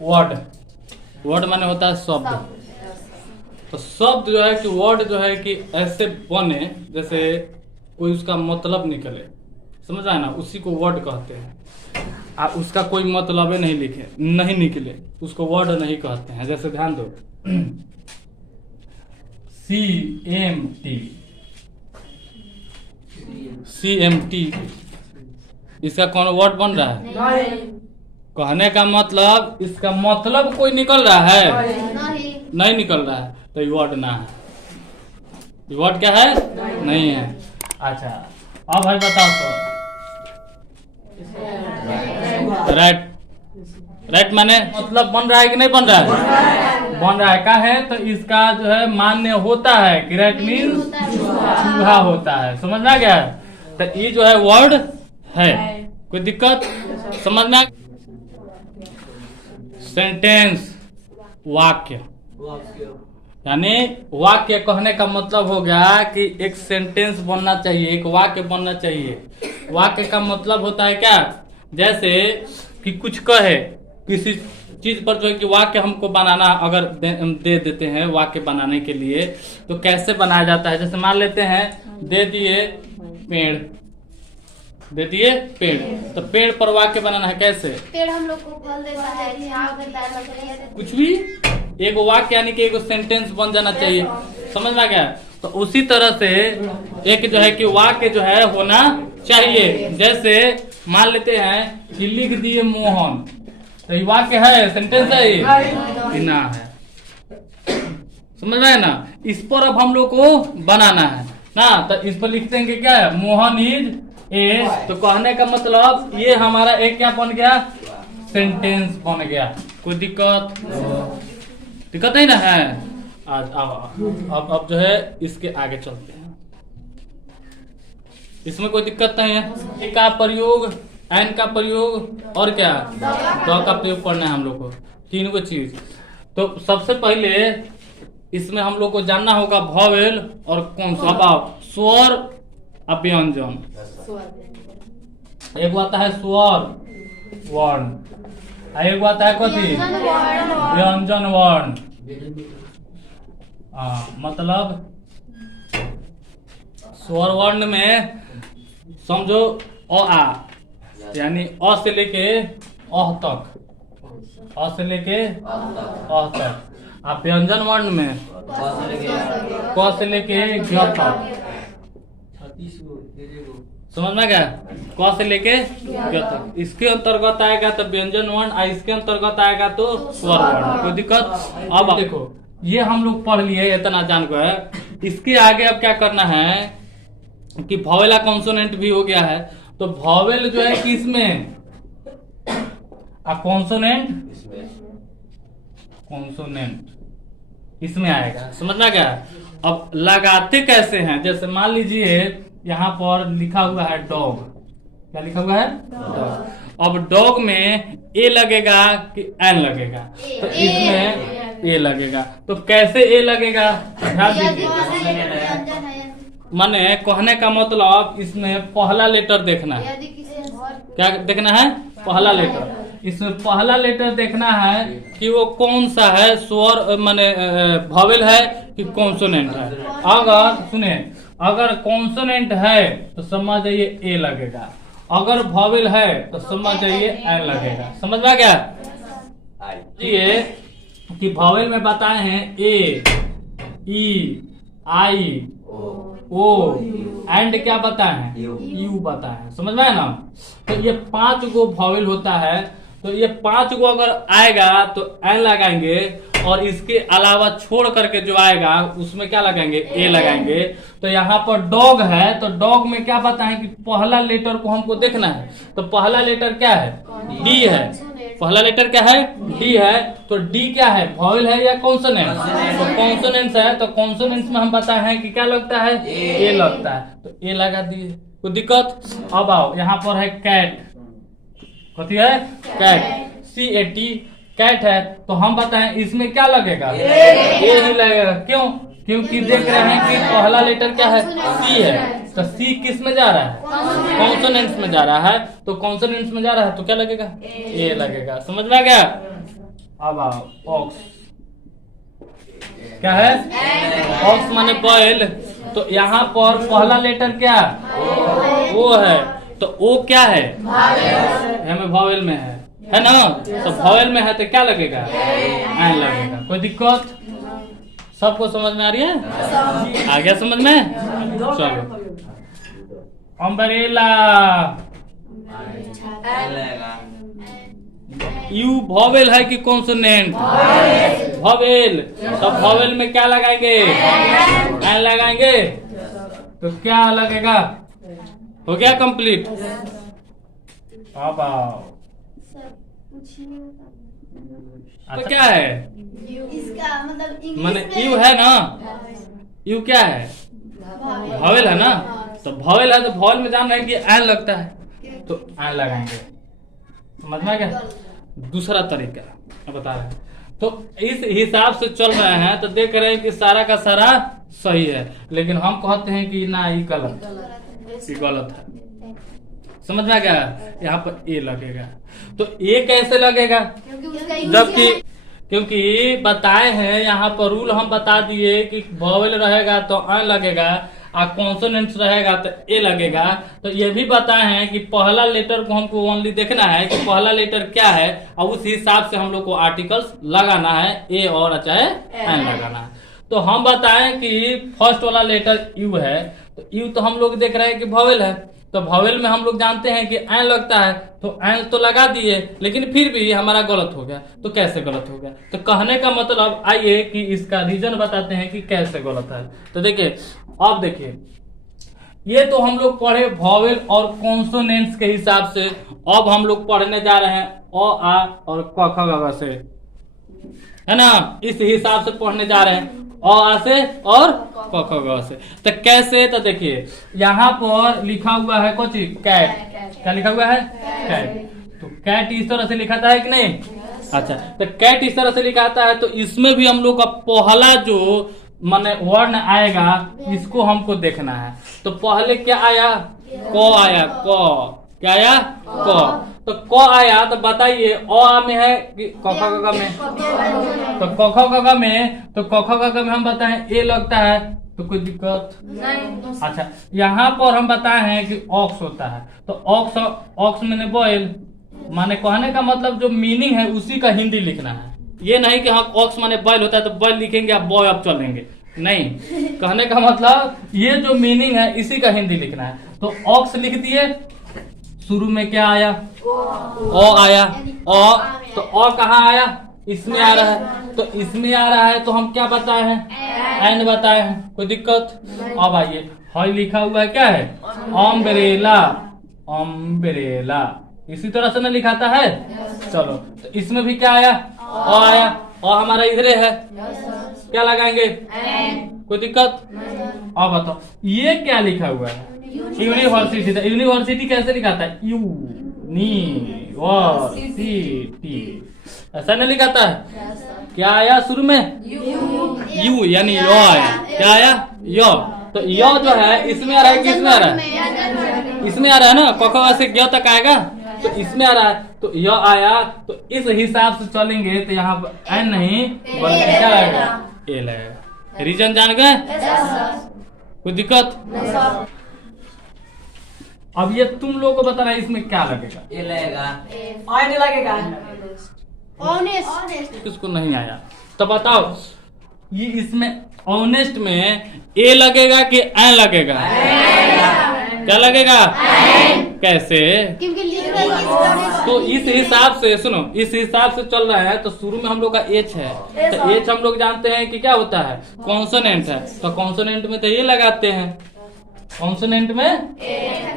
Word, word माने होता है शब्द। तो शब्द जो है कि वर्ड जो है कि ऐसे बने जैसे कोई उसका मतलब निकले, समझ आए ना, उसी को वर्ड कहते हैं। उसका कोई मतलब नहीं निकले उसको वर्ड नहीं कहते हैं। जैसे ध्यान दो CMT, इसका कौन वर्ड बन रहा है? कहने का मतलब इसका मतलब कोई निकल रहा है? नहीं निकल रहा है, तो ये वर्ड ना है। ये वर्ड क्या है? नहीं है। अच्छा अब भाई बताओ तो राइट, राइट माने मतलब बन रहा है कि नहीं बन रहा है? बन रहा है। का है तो इसका जो है मान्य होता है कि राइट मीन्स चूहा होता है। समझ में आ गया? तो ये जो है वर्ड है, कोई दिक्कत समझ में? सेंटेंस वाक्य, यानी वाक्य कहने का मतलब हो गया कि एक सेंटेंस बनना चाहिए, एक वाक्य बनना चाहिए। वाक्य का मतलब होता है क्या? जैसे कि कुछ कहे किसी चीज पर जो है कि वाक्य हमको बनाना अगर दे देते हैं वाक्य बनाने के लिए, तो कैसे बनाया जाता है? जैसे मान लेते हैं दे दिए पेड़, दे दिए पेड़, तो पेड़ पर वाक्य बनाना है। कैसे? पेड़ हम लोग को फल देता है, छांव देता है, कुछ भी एक वाक्य यानी कि एक सेंटेंस बन जाना चाहिए। समझ में आ गया? तो उसी तरह से एक जो है कि वाक्य जो है होना चाहिए। जैसे मान लेते हैं कि लिख दिए मोहन, तो ये वाक्य है, सेंटेंस है? ये ना है। समझ में ना? इस पर अब हम लोग को बनाना है ना, तो इस पर लिख देंगे क्या है? Mohan is a. तो कहने का मतलब ये हमारा एक क्या बन गया? सेंटेंस बन गया। कोई दिक्कत नहीं ना है? आज अब जो है इसके आगे चलते हैं, इसमें कोई दिक्कत नहीं है। ए का प्रयोग, एन का प्रयोग और क्या द का प्रयोग पढ़ना है हम लोग को, तीन को चीज। तो सबसे पहले इसमें हम लोग को जानना होगा वॉवेल और कौन सा स्वर अव्यंजन। एक आता है स्वर वर्ण, एक आता है कथी? व्यंजन वर्ण। मतलब स्वर वर्ण में समझो अ आ, यानी अ से लेके अह तक, अ से लेके अह तक। आप व्यंजन वर्ण में क से लेके ग तक। समझ में गया? क से लेके ग तक। इसके अंतर्गत आएगा तो व्यंजन वर्ण, इसके अंतर्गत आएगा तो स्वर वर्ण। कोई दिक्कत? अब देखो ये हम लोग पढ़ लिए, इतना जान को है। इसके आगे अब क्या करना है कि वॉवेल कॉन्सोनेंट भी हो गया है, तो वॉवेल जो है किसमें? कॉन्सोनेंट, कॉन्सोनेंट इसमें आएगा। समझना क्या? अब लगाते कैसे हैं? जैसे मान लीजिए यहाँ पर लिखा हुआ है डॉग, क्या लिखा हुआ है? डॉग। अब डॉग में ए लगेगा कि एन लगेगा? तो इसमें ए लगेगा। तो कैसे ए लगेगा? ध्यान दीजिए। माने कहने का मतलब इसमें पहला लेटर देखना है। क्या देखना है? पहला लेटर। इसमें पहला लेटर देखना है कि वो कौन सा है, स्वर माने वॉवेल है कि कॉन्सोनेंट है। अगर सुने, अगर कॉन्सोनेंट है तो समझ जाइए ए लगेगा, अगर वॉवेल है तो समझ जाइए एन लगेगा। समझ में आ गया? ये कि वॉवेल में बताए हैं ए, ई, आई, ओ, एंड क्या बताए हैं? यू बताए हैं। समझ में है ना? तो ये 5 गो वॉवेल होता है, तो ये 5 गो अगर आएगा तो एन लगाएंगे, और इसके अलावा छोड़ करके जो आएगा उसमें क्या लगाएंगे? ए लगाएंगे। तो यहाँ पर डॉग है, तो डॉग में क्या बताएं कि पहला लेटर को हमको देखना है। तो पहला लेटर क्या है? डी है। पहला लेटर क्या है? डी है। तो डी क्या है? वॉवेल है या कॉन्सोनेंट? तो कॉन्सोनेंट है, तो कॉन्सोनेंट में हम बताए हैं कि क्या लगता है? ए लगता है। तो ए लगा दिए, कोई दिक्कत? अब आओ यहाँ पर है कैट, कथी है? कैट, CAT, कैट है। तो हम बताएं इसमें क्या लगेगा? ए ही लगेगा। क्यों? क्योंकि देख रहे हैं कि पहला लेटर क्या है? सी है। तो सी किस में जा रहा है? कॉन्सोनेंट्स में जा रहा है। तो कॉन्सोनेंट्स में जा रहा है तो क्या लगेगा? ए लगेगा। समझ में आ गया? अब आओ ऑक्स, क्या है? ऑक्स माने बैल। तो यहाँ पर पहला लेटर क्या ओ है, तो ओ क्या है? हमें वॉवेल में है ना? तो वॉवेल में है तो क्या लगेगा? एन लगेगा। कोई दिक्कत? सबको समझ में आ रही है? आ गया समझ में? चलो अम्ब्रेला, यू वॉवेल है कि कॉन्सोनेंट? वॉवेल। तो वॉवेल में क्या लगाएंगे? एन लगाएंगे। तो क्या लगेगा? हो गया कंप्लीट। अब आओ, तो क्या है? इसका मतलब माने यू है ना? यू क्या है? वॉवेल है ना? तो वॉवेल है तो वॉवेल में जान रहे हैं कि एन लगता है, तो एन लगाएंगे। समझ में आ गया? दूसरा तरीका बता रहे हैं। तो इस हिसाब से चल रहे हैं तो देख रहे हैं कि सारा का सारा सही है, लेकिन हम कहते हैं कि ना ये गलत है। समझ में आ गया? यहाँ पर ए लगेगा। तो ए कैसे लगेगा? जबकि क्योंकि बताए हैं यहाँ पर रूल हम बता दिए कि वॉवेल रहेगा तो एन लगेगा और कॉन्सोनेंट्स रहेगा तो ए लगेगा। तो ये भी बताए हैं कि पहला लेटर को हमको ओनली देखना है कि पहला लेटर क्या है और उस हिसाब से हम लोग को आर्टिकल्स लगाना है, ए और चाहे एन लगाना है। तो हम बताएं कि फर्स्ट वाला लेटर यू है, तो यू तो हम लोग देख रहे हैं कि वॉवेल है, तो वॉवेल में हम लोग जानते हैं कि एन लगता है, तो एन तो लगा दिए, लेकिन फिर भी हमारा गलत हो गया। तो कैसे गलत हो गया? तो कहने का मतलब आइए कि इसका रीजन बताते हैं कि कैसे गलत है। तो देखिए, अब देखिए, ये तो हम लोग पढ़े वॉवेल और कॉन्सोनेंट्स के हिसाब से। अब हम लोग पढ़ने जा रहे हैं अ आ और क ख ग से, है ना? इस हिसाब से पढ़ने जा रहे हैं अ आ से और क ख ग से। तो कैसे? तो देखिए, यहाँ पर लिखा हुआ है कुछ कैट। क्या लिखा हुआ है? कैट। तो कैट इस तरह से लिखाता है कि नहीं? अच्छा, तो कैट इस तरह से लिखाता है, तो इसमें भी हम लोग का पहला जो माने वर्ण आएगा इसको हमको देखना है। तो पहले क्या आया? क आया। क क्या आया? क। तो क आया तो बताइए अ में है कि क ख ग में? तो क ख ग में, तो क ख ग में हम बताएं ए लगता है, तो कोई दिक्कत नहीं। अच्छा, यहाँ पर हम बताए हैं कि ऑक्स होता है, तो ऑक्स मैंने बैल, माने कहने का मतलब जो मीनिंग है उसी का हिंदी लिखना है। ये नहीं कि हम ऑक्स माने बैल होता है तो बैल लिखेंगे आप बॉय अब चलेंगे, नहीं। कहने का मतलब ये जो मीनिंग है इसी का हिंदी लिखना है। तो ऑक्स लिख दिए, शुरू में क्या आया? ओ आया। तो ओ कहाँ आया? इसमें आ रहा है, तो इसमें आ रहा है तो हम क्या बताए हैं? एन बताए हैं। कोई दिक्कत? अब आइए, हाई लिखा हुआ है, क्या है? अम्ब्रेला। अम्ब्रेला इसी तरह से ना लिखाता है? चलो, तो इसमें भी क्या आया? ओ आया। और हमारा इधर है, क्या लगाएंगे? कोई दिक्कत? अब बताओ ये क्या लिखा हुआ है? यूनिवर्सिटी। यूनिवर्सिटी कैसे लिखाता है? यूनिवर्सिटी, ऐसा नहीं लिखाता है? क्या आया शुरू में? यू यानी यो आया। क्या आया? यो। तो यो जो है इसमें आ रहा है, किसमें आ रहा है? इसमें आ रहा है ना, क से ग तक आएगा, तो इसमें आ रहा है, तो यह आया। तो इस हिसाब से चलेंगे तो यहाँ पर एन नहीं बल्कि क्या लगेगा? ए लगेगा। रीजन जान गए? कोई दिक्कत? अब ये तुम लोगों को बताना है इसमें क्या लगेगा? ए लगेगा। और नहीं लगेगा। किसको नहीं आया तो बताओ, ये इसमें ऑनेस्ट में ए लगेगा कि एन लगेगा? क्या लगेगा? कैसे? तो इस हिसाब से सुनो, इस हिसाब से चल रहा है। तो शुरू में हम लोग का एच है, तो एच हम लोग जानते हैं कि क्या होता है? कॉन्सोनेंट है। तो कॉन्सोनेंट में तो ए लगाते हैं, कॉन्सोनेंट में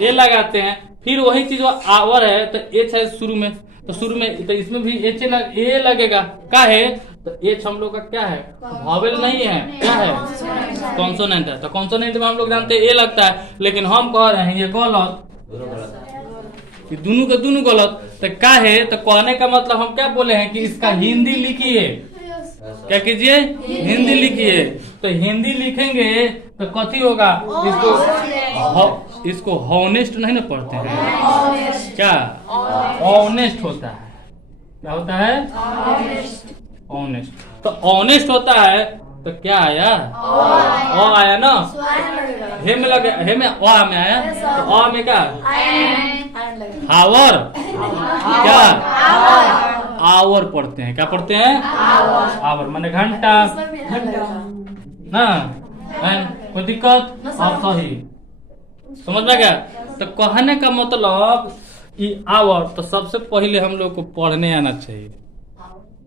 ए लगाते हैं। फिर वही चीज आवर है तो एच है शुरू में, तो शुरू में तो इसमें भी एच ए लगेगा। क्या है? तो एच हम लोग का क्या है? वॉवेल नहीं है, क्या है? कॉन्सोनेंट है। तो कॉन्सोनेंट में हम लोग जानते हैं ए लगता है, लेकिन हम कह रहे हैं ये गलत, दोनों के दोनों गलत। तो क्या है? तो कहने का मतलब हम क्या बोले हैं कि इसका हिंदी लिखिए। क्या कीजिए? हिंदी लिखिए। तो हिंदी लिखेंगे तो कथी होगा? इसको हॉनेस्ट नहीं ना पढ़ते हैं क्या? ऑनेस्ट होता है। क्या होता है? ऑनेस्ट। तो ऑनेस्ट होता है तो क्या आया? ओ आया ना। हे में लगे, हे में ओ में आया तो ओ में क्या? हावर। क्या? आवर पढ़ते हैं। क्या पढ़ते हैं? आवर माने घंटा ना। कोई दिक्कत? आप सही समझ में गया। तो कहने का मतलब ये आवर तो सबसे पहले हम लोग को पढ़ने आना चाहिए।